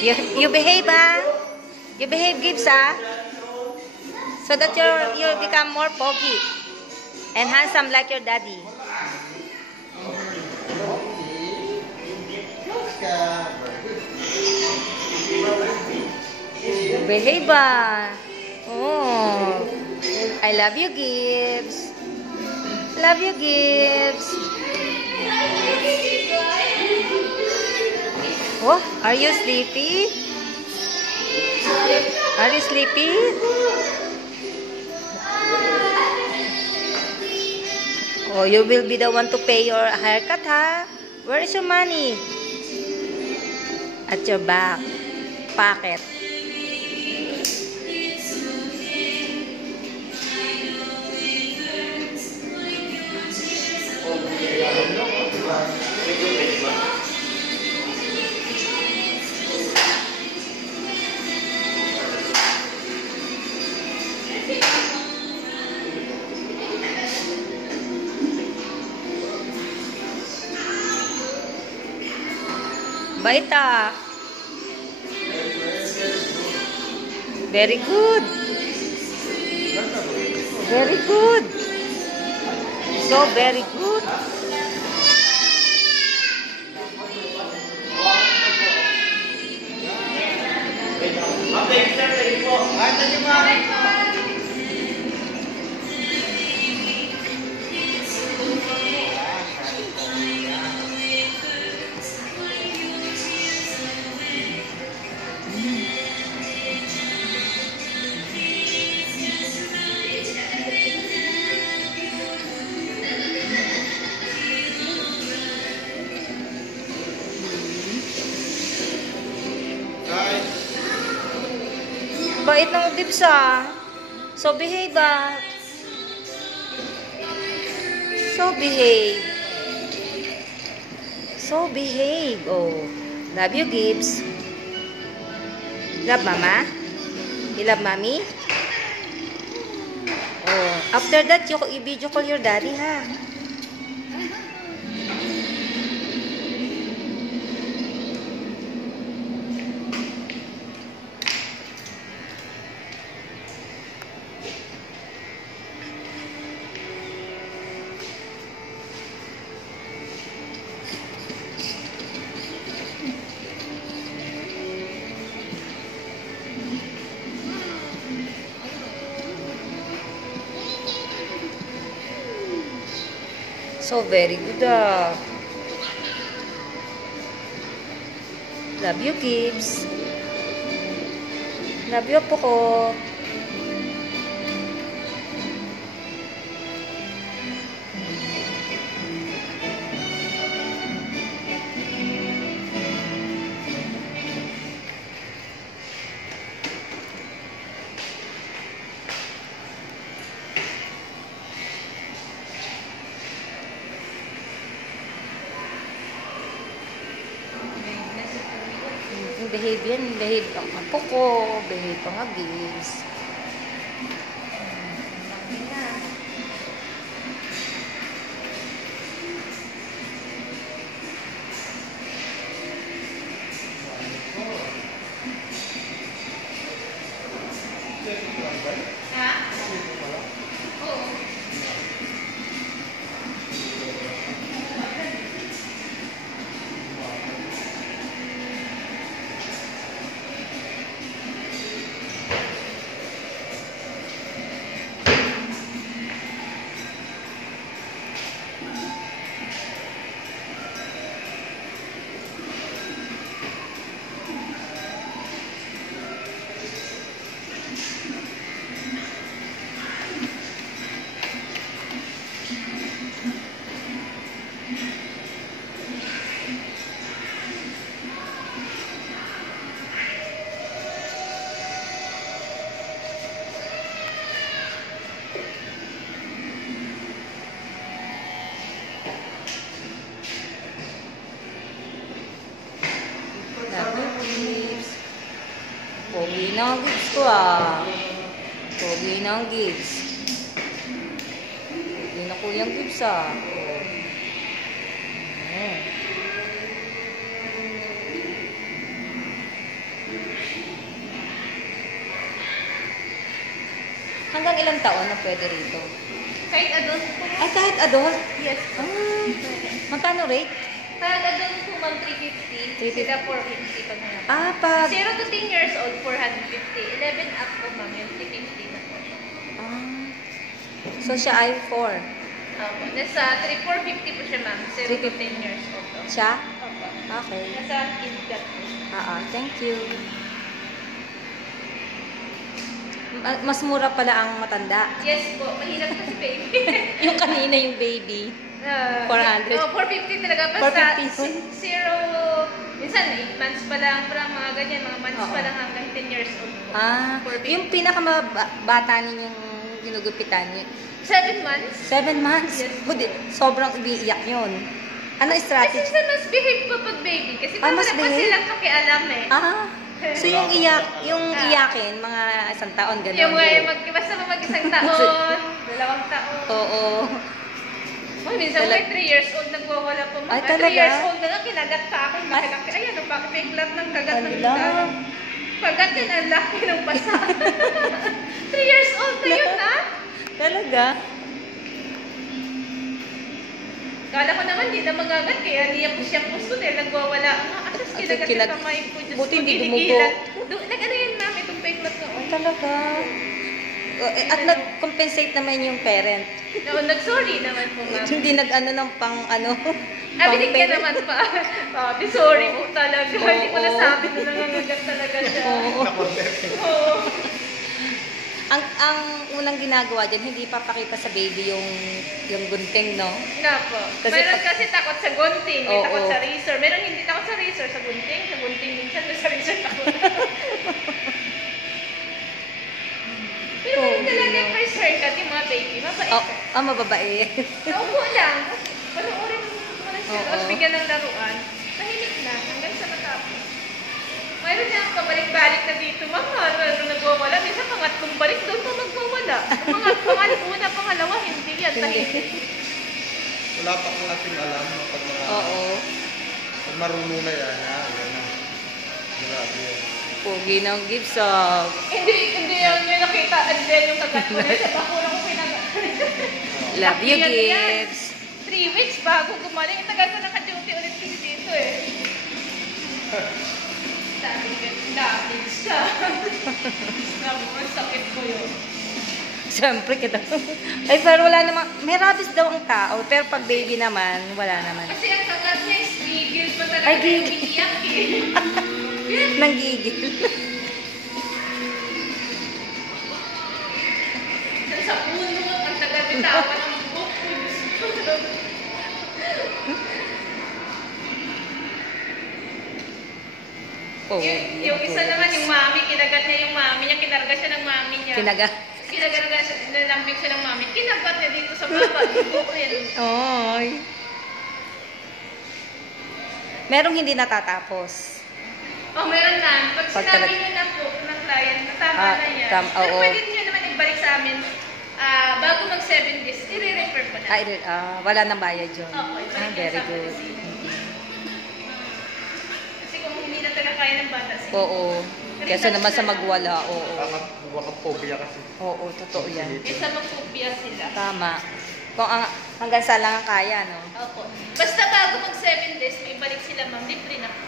You behave, ah. You behave, Gibbs, ah. So that you become more poggy and handsome like your daddy. Behave, ah. Oh, I love you, Gibbs. Love you, Gibbs. Oh, are you sleepy? Are you sleepy? Oh, you will be the one to pay your haircut, ha? Where is your money? At your back pocket. Baita. Very good. Very good. So very good. Bait ng Gibbs, ah. So behave, ah. So behave. So behave. Oh. Love you, Gibbs. Love mama? You love mommy? Oh. After that, you video call your daddy, ha? So very good, ah. Love you, Gibbs. Love you po ko. Behave yan, behave ang apo ko, behave ang Gibbs. Ha? Oo. Pogi na ang Gibbs ko, ah. Pogi na ang Gibbs. Pogi na kuyang Gibbs, ah. Hanggang ilang taon na pwede rito? Kahit adult po. Ay, kahit adult? Yes. Ah, magkano rate? Kahit adult po, ma'am, 350. 350. Sila 450 pag mga. Ah, pag... 0 to 10 years old, 450. 11 up po, ma'am, yung 350 na po. Ah, so siya ay 4. Opo. Nasa 450 po siya, ma'am. 0 to 10 years old. Opo. Siya? Opo. Okay. Nasa kidgat po. Thank you. Mas mura pala ang matanda. Yes po. Mahirap kasi baby. Yung kanina yung baby. 400. Oh, 450 talaga. Basta 450. zero, minsan 8 months pa lang, parang mga ganyan, mga months Oo. pa lang hanggang 10 years old. Po. 450. Yung pinakamabata ninyong ginugupitan niyo, 7 months? 7 months? Yes. Budi, sobrang umiiyak yun. Ano Kasi strategy? minsan mas behave pa pag baby. Kasi Ah, wala mas pa behave? silang pakialam eh. So yung iyakin, mga 1 taon, gano'n. Yung basta mag-isang taon, 2 taon. Oo. Oh, minsan Talag- may 3 years old nagwawala po. Ay, 3 talaga? years old na nga, kinagat ka akin. Makilaki. Ayan, ang bakit may clot ng kagat ng Ala. kagat. Pagkat yan, ang laki ng basa. 3 years old na yun, ha? Talaga? Kala ko naman, di na mangagat. Kaya niya po siya puso dahil nagwawala. Asas kinagat yung kamay ko. Diyos Buti ko, hindi ginigilan. Nag-ano yan, ma'am? Itong fake clot na. Ay, talaga? At nag-compensate naman yung parent. No, nag-sorry naman po, ma'am. Hindi nag-ano ng pang Binigyan naman pa. Sabi, sorry po talaga. Oo. Hindi ko nasabi na nangangagat talaga siya. Oo. Oo. Ang unang ginagawa dyan, hindi papakita sa baby yung gunting, no? Nga po. Kasi Meron kasi takot sa gunting, may Oo. takot sa razor. Meron hindi takot sa razor, sa gunting. Sa gunting minsan, sa razor takot. Pero meron talaga yung first haircut, yung mga baby. Mabait. Mababait. Naupo lang. Panoorin mo na siya. Oo. Tapos bigyan ng laruan. Tahimik na hanggang sa matapos. Mayroon niya pabalik-balik na dito. Mama, nagwawala. Minsan pangatlong balik doon pa magwawala. Una, pangalawa, hindi yan. Tahimik. Wala pa kung natin alam no, pag marunong na yan, yan na. Grabe yan. Pogi ng Gibson. Hindi yan yung nakita. And then yung kagat ko na sa bakura ko pinagat. Love you, Laki yan yan. Gibbs. 3 weeks bago gumaling. Tagal ko naka-duty ulit kasi dito eh. Sabi ko, damage siya. Sabi ko, sakit ko yun. Siyempre kita. Ay, pero wala namang, may rabies daw ang tao, pero pag baby naman, wala naman. Kasi ang kagat niya is gigil pa talaga. Ay, gigil. Umiiyak eh. Nanggigil. Sa puno, ang tagal bitawan ng book. Yung isa naman, yung mami, kinagat niya yung mami niya, kinarga siya ng mami niya. Kinagarga siya, nalambik siya ng mami. Kinagat niya dito sa baba, yung rin. Oy. Merong hindi natatapos. Oh, meron na. Pag Pag sinabi talag- niyo na po ng client, tama na yan. oo. Pero pwede niyo naman ibalik sa amin bago mag 7 days, i-refer po na. Wala nang bayad yun. Okay, balik yan Very sa good. policy. Kasi kung hindi na talaga kaya ng bata, sige. Oo. Kesa naman sa magwala, oo. Baka phobia kasi. Oo, totoo yan. Kesa magpupia sila. Tama. Kung hanggang saan lang ang kaya, no? Opo. Basta bago mag 7 days, may balik sila ma'am, libre na po.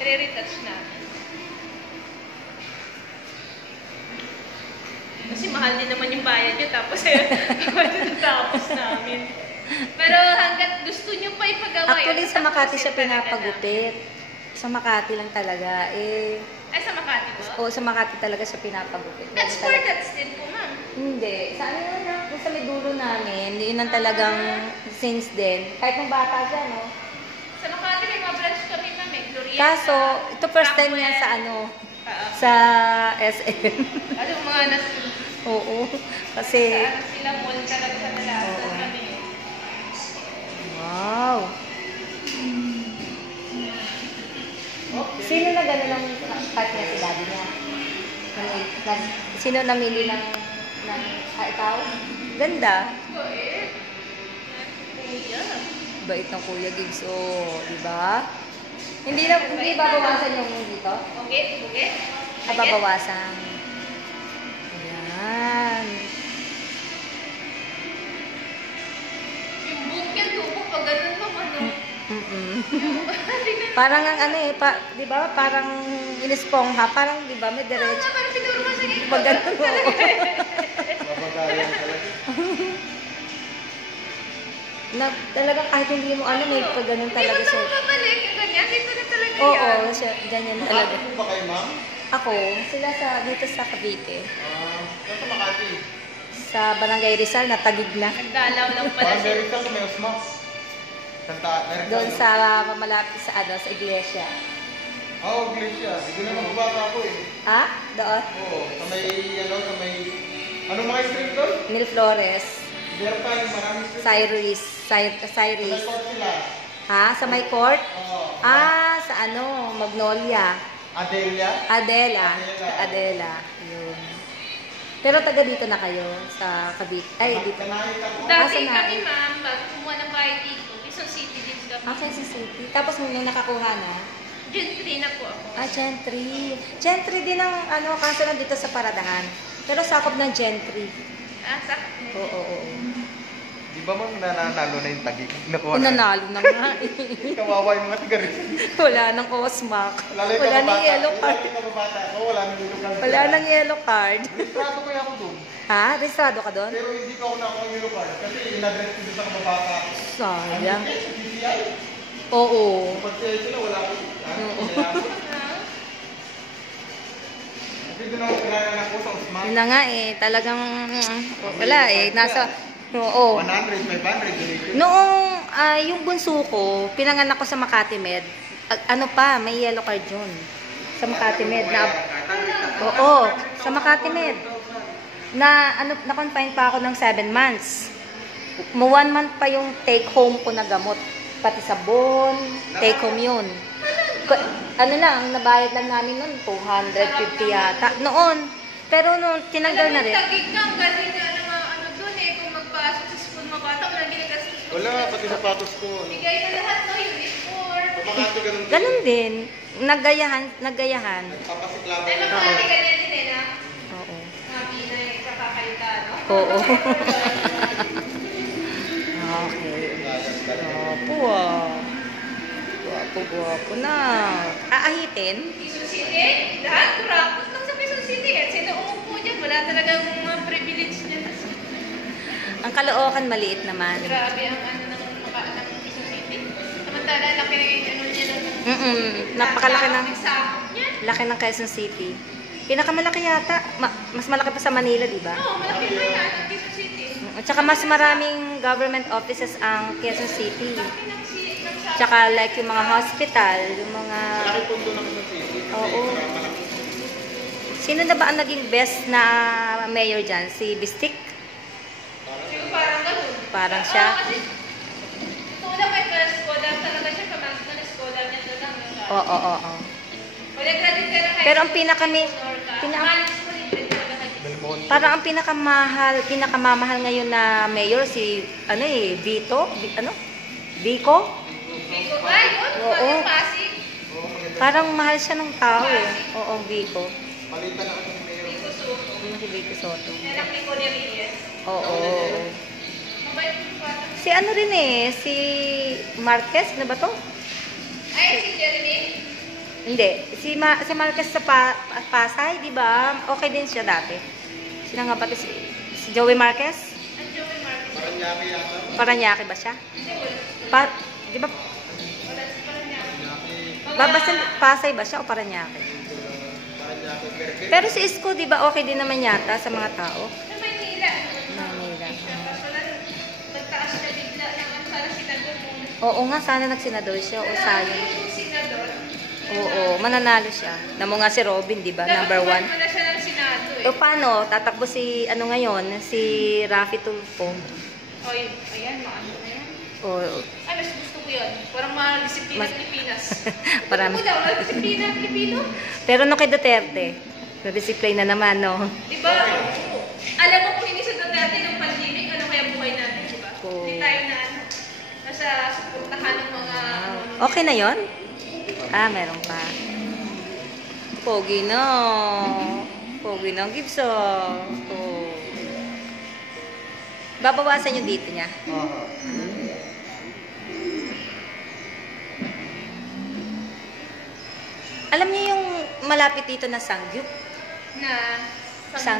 I-retouch namin. Kasi mahal din naman yung bayad nyo, tapos tapos namin. Pero hanggat gusto nyo pa ipagawa Actually, sa Makati siya tapusin talaga pinapagupit. Sa Makati lang talaga. Ay, sa Makati po? Oo, sa Makati talaga siya pinapagupit. That's for that's din po, ma'am. Hindi. Sa ano na, kung sa may dulo namin, yun ang talagang since then. Kahit nung bata siya, no? Sa Makati, may mga branch kami, ma'am. May Gloria. Kaso, ito first time niya sa sa SM. Ano mga Oo. Kasi, sa sila mall talaga sa nalasan Oo. kami. wow. Sino na gano'n ang cut niya si daddy niya? Sino namili ng ikaw? Ganda. Bait. Kuya. Bait ng Kuya Gibbs. Oh, di ba? Hindi babawasan yung dito? Okay, okay. Babawasan. Ayan. Mm. Parang ang ano eh, di ba? Parang inispongha. Parang, di ba, may diretso. Parang tinuro mo sa inyo. Pag ganun mo. Mabagayan talaga. Talagang kahit hindi mo ano, may pag ganun talaga Hindi mo siya. ito mabalik. Yung ganyan, dito na talaga Oo, yan. siya, ganyan talaga. Makati po ba kayo, ma'am? Ako, sila dito sa Cavite. Saan sa Makati? Sa Barangay Rizal, natagig na. Nagdalaw lang pala Parang siya. meron sa may Osmas. Santa, meron Doon no? sa malapit sa sa iglesia. Oo, Iglesia. Hindi na magbabata ako eh. Ah? Doon? Oo, sa may, sa may... Anong mga street doon? Mil Flores, Meron tayong maraming street. Cyrus, May Cyrus. court sila. Ha? Sa may court? Oo. Sa ano, Magnolia. Adelia. Adela. Adela. Yun. Pero taga dito na kayo sa Cavite. Ay, dito. Kanahit ako. Dati Asa na? kami, ma'am, bago kumuha ng bahay dito, Quezon City din kami. Quezon City. Tapos nung nakakuha na, Gen 3 na po ako. Gentry. Gentry din ang ano, kaso nandito sa Paradahan. Pero sakop ng Gentry. Sa Oo. Di ba ma'am nananalo na yung tagig? Nakuha na. Nanalo na nga. Kawawa yung mga tiga rin. Wala nang Osmac. Lalo yung Wala nang kababata. yellow card. Lalo yung kababata ako, wala nang yellow card. Wala nang yellow card. Registrado ko ako doon. Ha? Registrado ka doon? Pero hindi ko ako nakuha ng yellow card. Kasi in-address ko doon sa kababata. Sayang. Ano sa DTI? Oo. Pag sila, wala ko. Kasi doon ako pinanganak ko sa Usman. Yun na nga eh. Talagang wala eh. Nasa... Oo. 100, 500. Noong yung bunso ko, pinanganak ko sa Makati Med. Ano pa, may yellow card yun. Sa Makati Med. Oo, sa Makati Med. Na-confine pa ako ng 7 months. 1 month pa yung take home ko na gamot. Pati sabon, take home yun. Ano lang, nabayad lang namin noon, 250 yata. Noon. Pero noon, tinanggal na rin. Tagig ka, ang galing na ano doon eh, kung magpasok sa school mga bata, walang ginagastos. Wala, pati sapatos ko. Bigay na lahat no, uniform. Pamakato ganun. Ganun din. Naggayahan. Papasiklaba. Ay, mga ganyan din eh na. Oo. Mga binay, kakakayta, no? Oo. Okay. Gwapo ah. Gwapo na. Aahitin? Quezon City, lahat kurakot lang sa Quezon City. At sino umupo dyan, wala talagang mga privilege dyan. Ang Caloocan maliit naman. Grabe ang ano ng Quezon City. Samantala, laki ano niya Napakalaki ng sakop niya. laki ng Quezon City. Pinakamalaki yata. Mas malaki pa sa Manila, di ba? Oo, malaki pa yan ang Quezon City. At saka mas maraming government offices ang Quezon City. Laki ng sakop. Tsaka like yung mga hospital, yung mga... Malaki pundo naman sa city. Oo. Sino na ba ang naging best na mayor dyan? Si Bistik? Siguro parang ganun. Parang siya. Oo, kasi tula may first scholar talaga siya. Pamangkin na scholar niya doon lang. Oo. Wala graduate ka na kayo. Pero ang parang ang pinakamamahal ngayon na mayor si Vito, Vico? Ay, yun. Oo. Pasig. Parang mahal siya ng tao eh. Oo, Vico. Palitan ako ng mayor. Vico Soto. Si Vico Soto. Anak ni Colia Reyes. Oo. Mabait yung bata. Si ano rin eh, si Marquez, na ba to? Ay, si Jeremy. Hindi. Si Marquez sa Pasay, di ba? Okay din siya dati. Sino nga pati si Joey Marquez? Ang Joey Marquez. Paranaque yata. Paranaque ba siya? Hindi, wala. Di ba? Wala si Paranaque. Babasta Pasay ba siya o Paranaque? Paranaque, perfect. Pero si Isko, di ba okay din naman yata sa mga tao? Sa Maynila. Maynila. Kaso lang, nagtaas siya bigla ng sana sinador muna. Oo nga, sana nagsenador siya o sayang. Yung senador. Oo, mananalo siya. Namo nga si Robin, di ba? Number 1. Dapat siya ng Senado eh. O paano? Tatakbo si, ano ngayon? Si Rafi Tulfo. O, ayan, maano na yan. O, Ay, mas gusto ko yun. Parang mga disiplina Mas- Pilipinas. Marami. Ano daw, mga disiplina Pilipino? pero no kay Duterte, na-discipline na naman, no? Di ba? Alam mo kung hindi sa Duterte ng pandemic, ano kaya buhay natin, di ba? Oo. Hindi tayo na ano, nasa suportahan ng mga... Okay na yon? Meron pa. Pogi na. Pogi na ang Gibson. Oh. Babawasan yung dito niya. Aha. Alam niyo yung malapit dito na Sangyup? Na, Sang